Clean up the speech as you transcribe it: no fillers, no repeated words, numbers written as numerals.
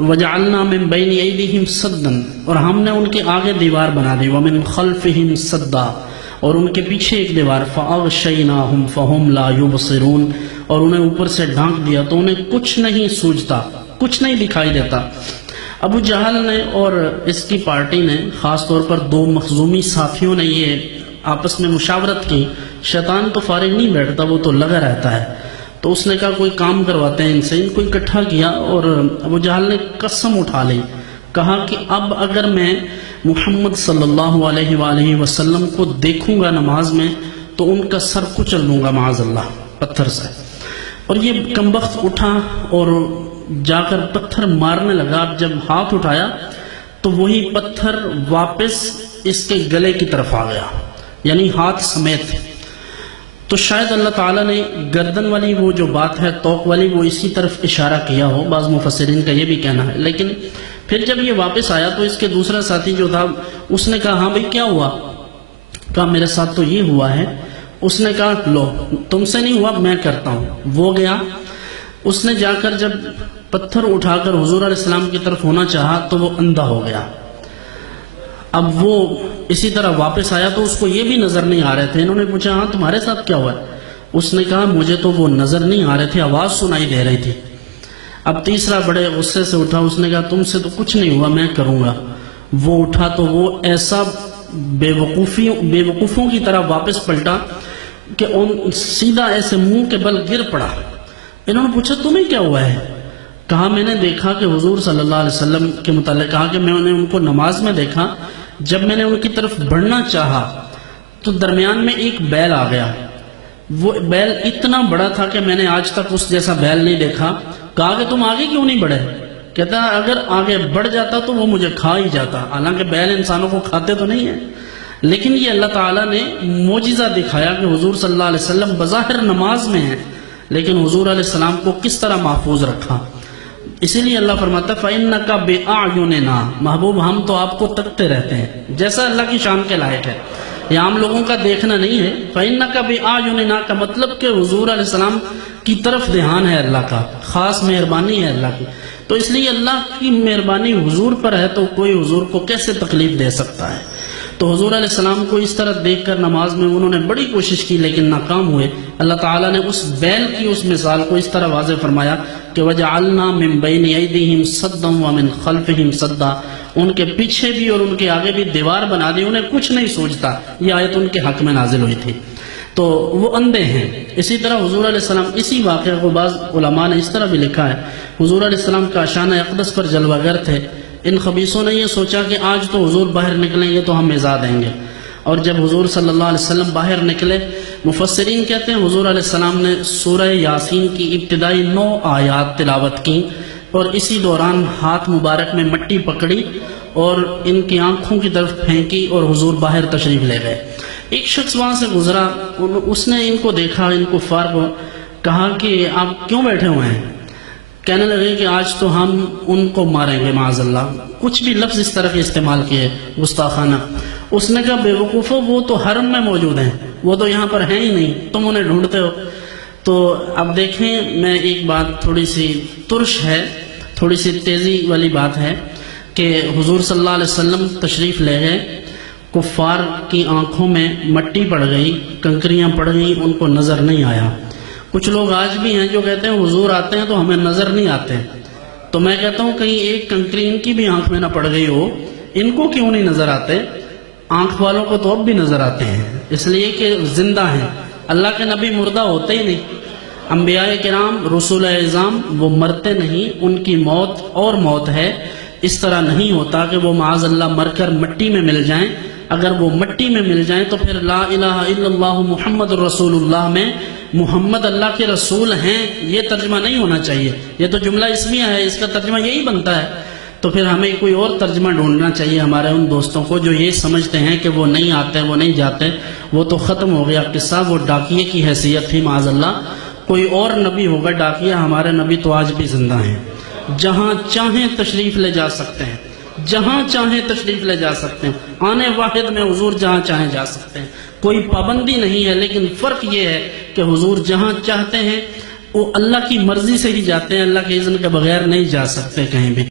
وجعلنا من بین ایدیہم صدا، اور ہم نے ان کے آگے دیوار بنا دی، ومن خلفہم صدا، اور ان کے پیچھے ایک دیوار، فاغشیناہم فہم لا یبصرون، اور انہیں اوپر سے ڈھانک دیا تو انہیں کچھ نہیں سوجتا، کچھ نہیں دکھائی دیتا۔ ابو جہل نے اور اس کی پارٹی نے، خاص طور پر دو مخزومی ساتھیوں نے یہ آپس میں مشاورت کی، شیطان تو فارغ نہیں بیٹھتا، وہ تو لگا رہتا ہے، تو اس نے کہا کوئی کام کرواتے ہیں ان سے، ان کو اکٹھا کیا، اور ابو جہل نے قسم اٹھا لی، کہا کہ اب اگر میں محمد صلی اللہ علیہ وآلہ وسلم کو دیکھوں گا نماز میں تو ان کا سر کچل لوں گا معاذ اللہ پتھر سے۔ اور یہ کمبخت اٹھا اور جا کر پتھر مارنے لگا، جب ہاتھ اٹھایا تو وہی پتھر واپس اس کے گلے کی طرف آ گیا، یعنی ہاتھ سمیت۔ تو شاید اللہ تعالیٰ نے گردن والی وہ جو بات ہے، توق والی، وہ اسی طرف اشارہ کیا ہو، بعض مفسرین کا یہ بھی کہنا ہے۔ لیکن پھر جب یہ واپس آیا تو اس کے دوسرا ساتھی جو تھا اس نے کہا ہاں بھئی کیا ہوا؟ کہا میرے ساتھ تو یہ ہوا ہے۔ اس نے کہا لو تم سے نہیں ہوا، میں کرتا ہوں۔ وہ گیا، اس نے جا کر جب پتھر اٹھا کر حضور علیہ السلام کی طرف ہونا چاہا تو وہ اندھا ہو گیا۔ اب وہ اسی طرح واپس آیا تو اس کو یہ بھی نظر نہیں آ رہے تھے۔ انہوں نے پوچھا ہاں تمہارے ساتھ کیا ہوا ہے؟ اس نے کہا مجھے تو وہ نظر نہیں آ رہے تھے، آواز سنائی دے رہی تھی۔ اب تیسرا بڑے غصے سے اٹھا، اس نے کہا تم سے تو کچھ نہیں ہوا، میں کروں گا۔ وہ اٹھا تو وہ ایسا بے وقوفوں کی طرح واپس پلٹا کہ سیدھا ایسے منہ کے بل گر پڑا۔ انہوں نے پوچھا تمہیں کیا ہوا ہے؟ کہا میں نے دیکھا کہ حضور صلی اللہ علیہ وسلم کے متعلق کہا کہ میں نے ان کو نماز میں دیکھا، جب میں نے ان کی طرف بڑھنا چاہا تو درمیان میں ایک بیل آ گیا۔ وہ بیل اتنا بڑا تھا کہ میں نے آج تک اس جیسا بیل نہیں دیکھا۔ کہا کہ تم آگے کیوں نہیں بڑھے؟ کہتا ہے اگر آگے بڑھ جاتا تو وہ مجھے کھا ہی جاتا، حالانکہ بیل انسانوں کو کھاتے تو نہیں ہیں۔ لیکن یہ اللہ تعالیٰ نے معجزہ دکھایا کہ حضور صلی اللہ علیہ وسلم بظاہر نماز میں ہیں لیکن حضور علیہ السلام کو کس طرح محفوظ رکھا۔ اسی لیے اللہ فرماتا ہے فَإِنَّكَ بِأَعْيُنِنَا، محبوب ہم تو آپ کو تکتے رہتے ہیں، جیسا اللہ کی شان کے لائق ہے۔ یہ عام لوگوں کا دیکھنا نہیں ہے۔ فَإِنَّكَ بِأَعْيُنِنَا کا مطلب کہ حضور علیہ السلام کی طرف دھیان ہے اللہ کا، خاص مہربانی ہے اللہ کی۔ تو اس لیے اللہ کی مہربانی حضور پر ہے تو کوئی حضور کو کیسے تکلیف دے سکتا ہے؟ تو حضور علیہ السلام کو اس طرح دیکھ کر نماز میں انہوں نے بڑی کوشش کی لیکن ناکام ہوئے۔ اللہ تعالیٰ نے اس بیل کی اس مثال کو اس طرح واضح فرمایا کہ وَجَعَلْنَا مِن بَيْنِ أَيْدِيهِمْ صَدًّا وَمِن خَلْفِهِمْ صَدًّا، ان کے پیچھے بھی اور ان کے آگے بھی دیوار بنا دی، انہیں کچھ نہیں سوچتا۔ یہ آیت ان کے حق میں نازل ہوئی تھی، تو وہ اندھے ہیں۔ اسی طرح حضور علیہ السلام، اسی واقعہ کو بعض علماء نے اس طرح بھی لکھا ہے، حضور علیہ السلام کا شان اقدس پر جلوہ گر تھے۔ ان خبیثوں نے یہ سوچا کہ آج تو حضور باہر نکلیں گے تو ہم ایذا دیں گے، اور جب حضور صلی اللہ علیہ وسلم باہر نکلے، مفسرین کہتے ہیں حضور علیہ السلام نے سورہ یاسین کی ابتدائی 9 آیات تلاوت کی، اور اسی دوران ہاتھ مبارک میں مٹی پکڑی اور ان کی آنکھوں کی طرف پھینکی اور حضور باہر تشریف لے گئے۔ ایک شخص وہاں سے گزرا، اس نے ان کو دیکھا، ان کفار کو، کہا کہ آپ کیوں بیٹھے ہوئے ہیں؟ کہنے لگے کہ آج تو ہم ان کو ماریں گے معاذ اللہ، کچھ بھی لفظ اس طرح کے استعمال کیے گستاخانہ۔ اس نے کہا بے وقوفو، وہ تو حرم میں موجود ہیں، وہ تو یہاں پر ہیں ہی نہیں، تم انہیں ڈھونڈتے ہو۔ تو اب دیکھیں، میں ایک بات تھوڑی سی ترش ہے، تھوڑی سی تیزی والی بات ہے کہ حضور صلی اللہ علیہ وسلم تشریف لے گئے، کفار کی آنکھوں میں مٹی پڑ گئی، کنکریاں پڑ گئیں، ان کو نظر نہیں آیا۔ کچھ لوگ آج بھی ہیں جو کہتے ہیں حضور آتے ہیں تو ہمیں نظر نہیں آتے، تو میں کہتا ہوں کہیں ایک کنکری ان کی بھی آنکھ میں نہ پڑ گئی ہو، ان کو کیوں نہیں نظر آتے؟ آنکھ والوں کو تو اب بھی نظر آتے ہیں، اس لیے کہ زندہ ہیں۔ اللہ کے نبی مردہ ہوتے ہی نہیں، انبیاء کرام، رسول اعظام، وہ مرتے نہیں، ان کی موت اور موت ہے۔ اس طرح نہیں ہوتا کہ وہ معاذ اللہ مر کر مٹی میں مل جائیں۔ اگر وہ مٹی میں مل جائیں تو پھر لا الہ الا اللہ محمد الرسول اللہ میں محمد اللہ کے رسول ہیں یہ ترجمہ نہیں ہونا چاہیے، یہ تو جملہ اسمیہ ہے، اس کا ترجمہ یہی بنتا ہے۔ تو پھر ہمیں کوئی اور ترجمہ ڈھونڈنا چاہیے ہمارے ان دوستوں کو جو یہ سمجھتے ہیں کہ وہ نہیں آتے، وہ نہیں جاتے، وہ تو ختم ہو گیا قصہ، وہ ڈاکیے کی حیثیت تھی معاذ اللہ۔ کوئی اور نبی ہوگا ڈاکیہ، ہمارے نبی تو آج بھی زندہ ہیں، جہاں چاہیں تشریف لے جا سکتے ہیں، جہاں چاہیں تشریف لے جا سکتے ہیں، آنے واحد میں حضور جہاں چاہیں جا سکتے ہیں، کوئی پابندی نہیں ہے۔ لیکن فرق یہ ہے کہ حضور جہاں چاہتے ہیں وہ اللہ کی مرضی سے ہی جاتے ہیں، اللہ کے اذن کے بغیر نہیں جا سکتے کہیں بھی۔